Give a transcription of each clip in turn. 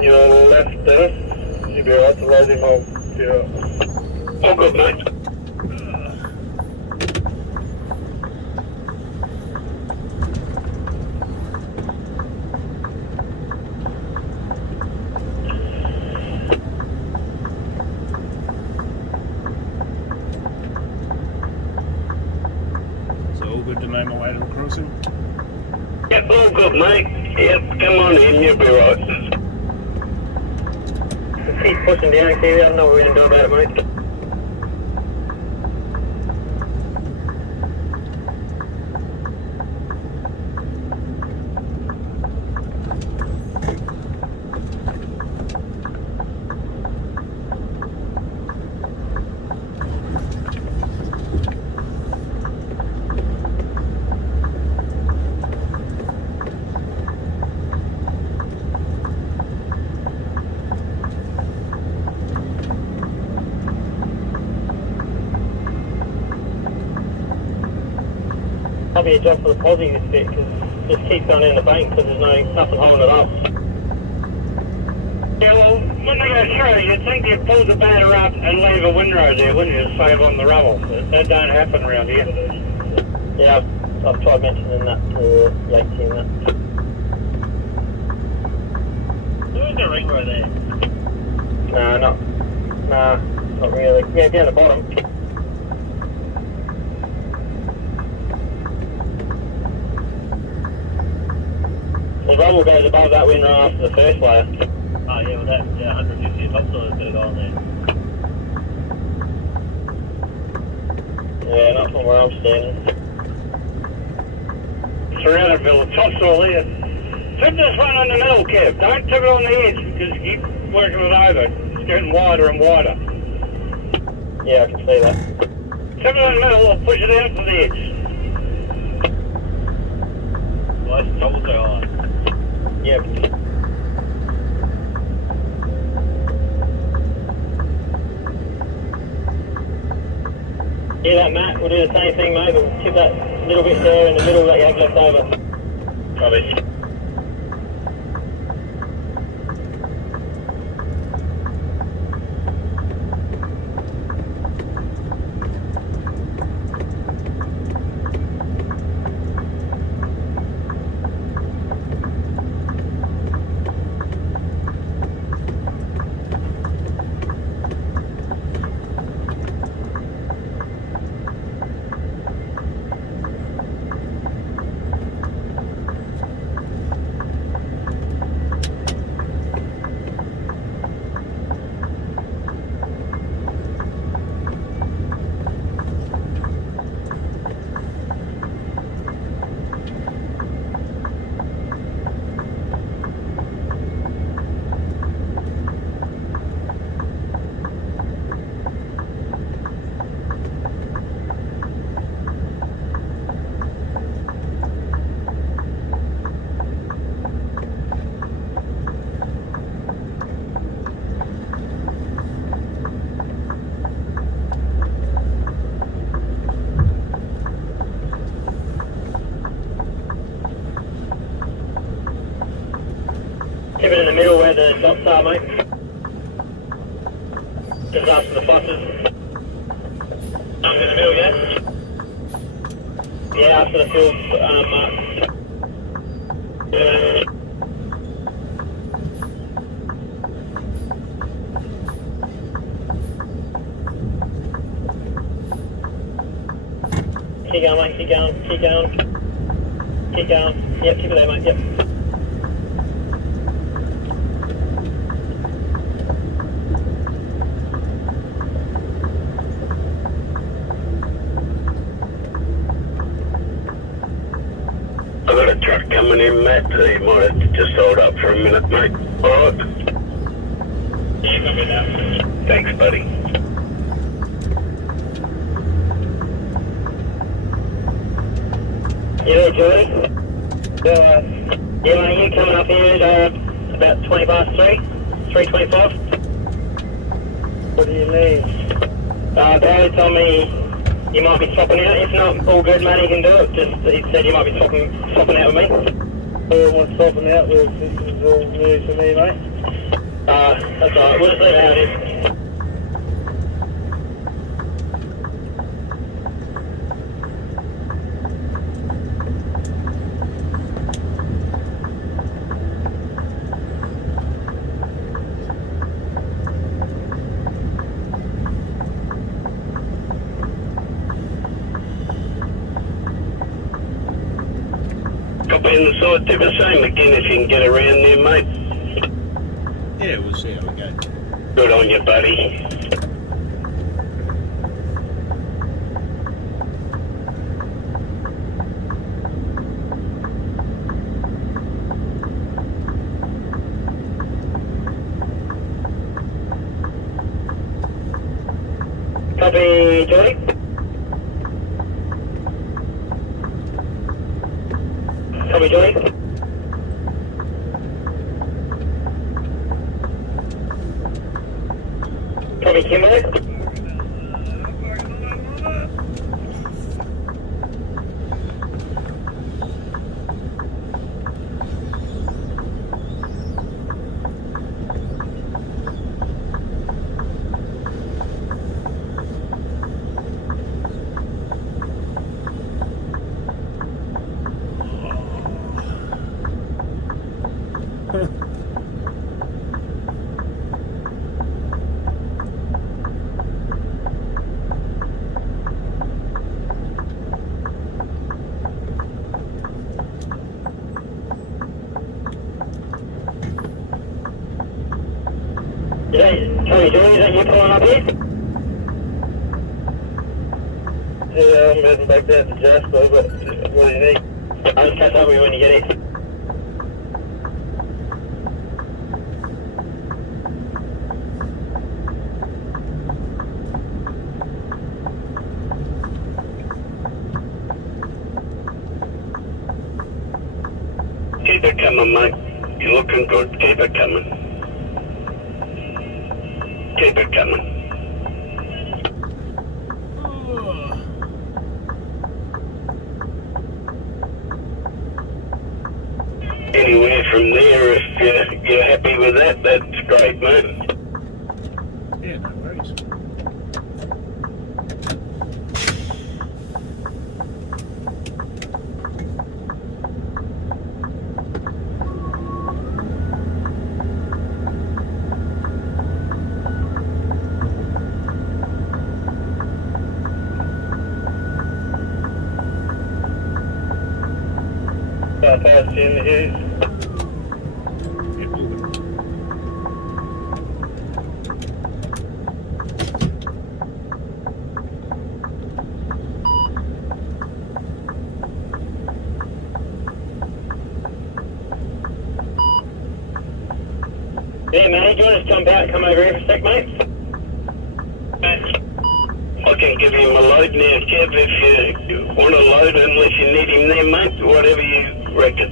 on your left, Dennis. You'll be alright to load him on. Yeah. All good, mate. Good to make my way to the crossing? Yep, all good, mate. Yep, come on in, you'll be right. Just keep pushing down, Kiwi. I don't know what we can do about it, mate. Probably a job for the posi this bit, because it just keeps going in the bank because there's nothing holding it up. Yeah, well, when they go through, you'd think you'd pull the banner up and leave a windrow there, wouldn't you, to save on the rubble? That don't happen around here. Yeah, I've tried mentioning that to Yatesy and that. There is a ring right there. Not really. Yeah, down the bottom. The rubble goes above that windrow after the first layer. Oh yeah, well that 150 topsoil is going to go on there. Yeah, not from where I'm standing. Surrounded with topsoil here. Tip this one on the middle, Kev. Don't tip it on the edge because you keep working it over. It's getting wider and wider. Yeah, I can see that. Tip it on the middle or push it out to the edge. Well, that's double so high. Yep. Yeah, that Matt, we'll do the same thing, mate. We'll tip that little bit there in the middle that you have left over. Rubbish. Tip it in the middle where the dots are, mate. Just after the fosses. Up in the middle, yeah? Yeah, after the field marks. Keep going, mate, keep going, keep going. Keep going. Yep, keep it there, mate, yep. I've got a truck coming in, Matt, so you might have to just hold up for a minute, mate. Alright? Yeah, copy that. Thanks, buddy. Yeah, Julie? Yeah, you coming up here about 20 past 3? 3:25? What do you need? Barry told me you might be swapping out. If not, all good, mate, you can do it. He said you might be swapping out with me. Who wants swapping out with? This is all new for me, mate. That's alright, we'll just leave it how it is. Copy in the side tip, the same again if you can get around there, mate. Yeah, we'll see how we go. Good on you, buddy. Copy, Johnny. Copy, Johnny. Copy, Kimberley. Copy, Johnny, is that you pulling up here? Yeah, I'm heading back down to Jasper, but what do you need? I'll just catch up with you when you get here. Keep it coming, mate. You're looking good. Keep it coming. Keep it coming. Anywhere from there, if you're happy with that, that's great, mate. Yeah, no worries. Past in the hills. Yeah, all good. Yeah, mate, do you want to jump out and come over here for a sec, mate? I can give him a load now, Kev, if you want a load, unless you need him there, mate, whatever you reckon.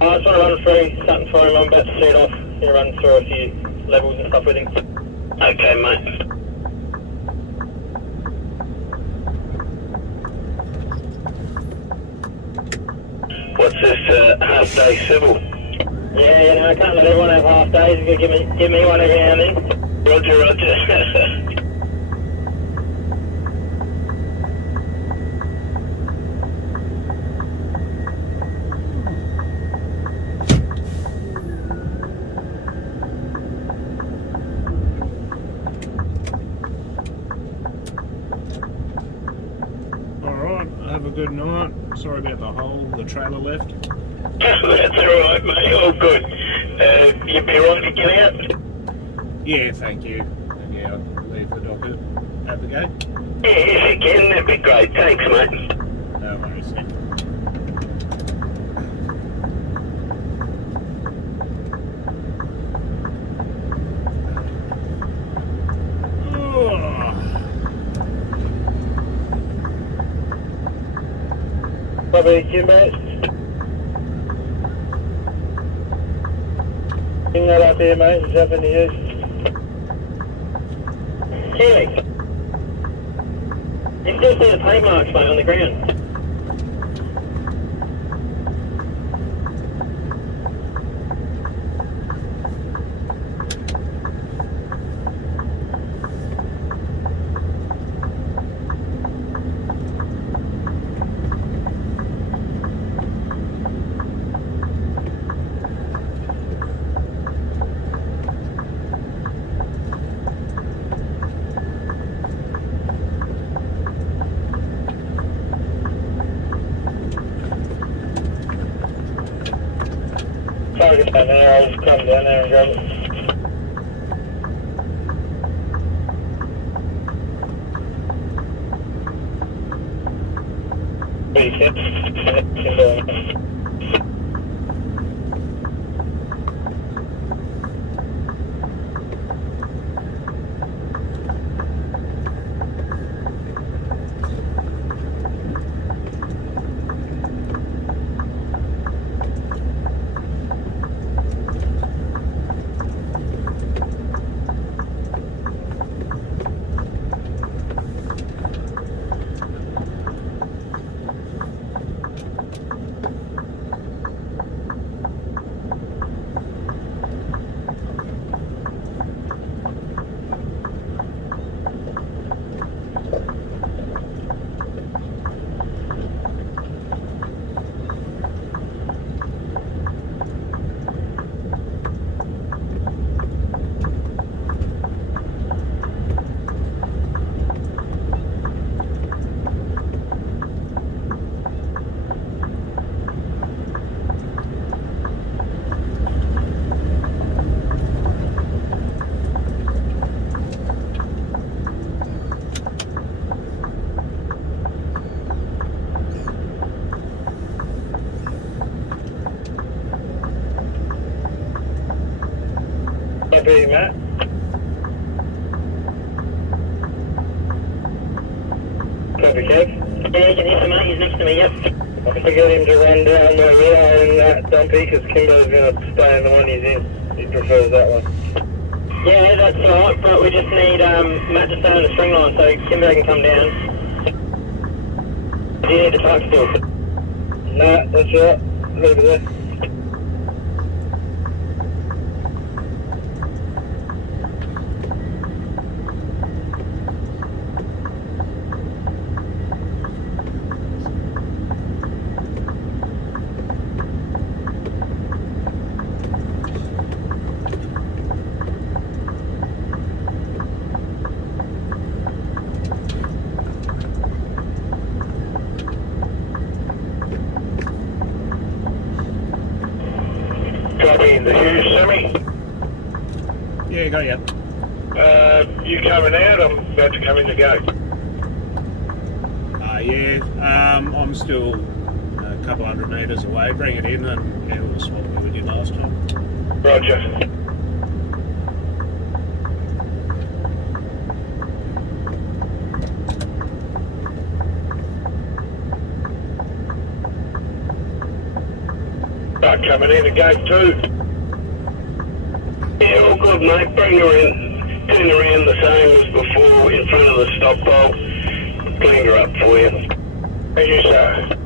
I just want to run through something for him. I'm about to set off. Gonna run through a few levels and stuff with him. Okay, mate. What's this, half-day civil? Yeah, I can't let everyone have half days. You're gonna give me one every now and then. Roger, roger. Alright, have a good night. Sorry about the hole the trailer left. That's alright, mate. All good. You'd be right to get out? Yeah, thank you. And yeah, I'll leave the dock at the gate. Yeah, if you can, that'd be great. Thanks, mate. No worries. Probably Kimber. Bring that up here, mate. It's up in the east. Kiwi. You can still see the paint marks, mate, on the ground. Target down there, I'll just come down there and grab it. Copy, Matt. Copy, Kev. Yeah, yes, mate, he's next to me, yep. I can get him to run down where we are in that dumpy because Kimbo's going to stay in the one he's in. He prefers that one. Yeah, that's right, but we just need Matt to stay on the string line so Kimbo can come down. Do you need the truck still? Nah, that's right. Leave it there. Copy, the Hughes Semi. Yeah, got you. You coming out? I'm about to come in to go. Yeah, I'm still a couple hundred metres away. Bring it in and yeah, we'll swap what we did last time. Roger. Right, coming in to gate 2. Yeah, all good, mate. Bring her in. Turn around the same as before in front of the stockpile. Clean her up for you. Thank you, sir.